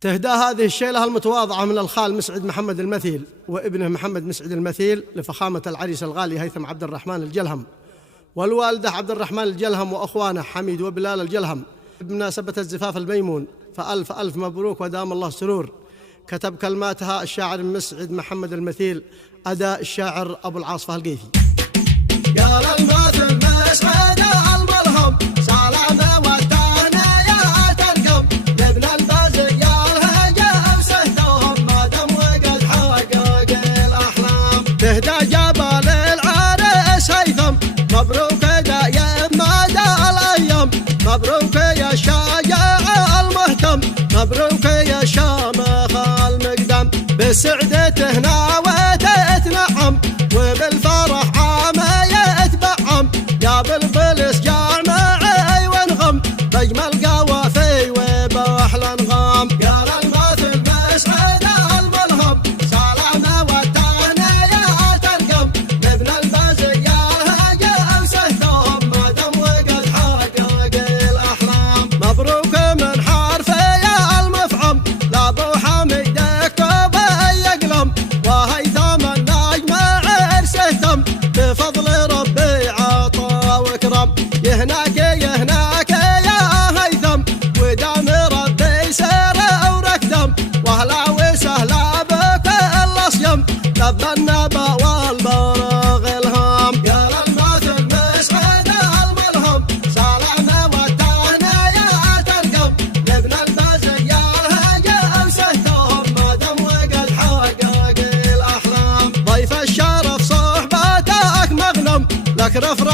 تهدى هذه الشيلة المتواضعة من الخال مسعد محمد المثيل وابنه محمد مسعد المثيل لفخامة العريس الغالي هيثم عبد الرحمن الجلهم، والوالدة عبد الرحمن الجلهم وأخوانه حميد وبلال الجلهم، بمناسبة الزفاف الميمون، فألف ألف مبروك ودام الله سرور. كتب كلماتها الشاعر مسعد محمد المثيل، أداء الشاعر أبو العاصفة القيثي. قال المثل مسعد الملهم سلامة والتهنئة ترقم لابن البزق يا الهجة أمسهتهم ما دام وقد حقق الأحلام. تهدى جبل العريس هيثم مبروك دايم مدى الأيام، مبروك يا شاجع المهتم، مبروك يا شامخ المقدم. بسعدته ناويت تنعم وبالفرح عامية اتبعم، يا بلبلس جامعي وانغم بجمل قوافي وبأحلى انغام. قال المثل مسعد الملهم سلامة والتهنئة ترقم لابن البزق يا الهجة أمسهتهم ما دام وقد حقق الأحلام. مبروك من حرفي المفعم لابو حميد اكتب يقلم، وهيثم النجم عرسهتم بفضل ربي عطا وكرم. يهناك يهناك يا هيثم ودام ربي سر وركدم، واهلا وسهلا بك الاصيم لبى النبا والبرغ الهام. قال المثل مسعد الملهم سلامة والتهنئة ترقم لابن البزق يا الهجة أمسهتهم ما دام وقد حقق الأحلام. ضيف الشرف صحبتك مغنم لك رفرف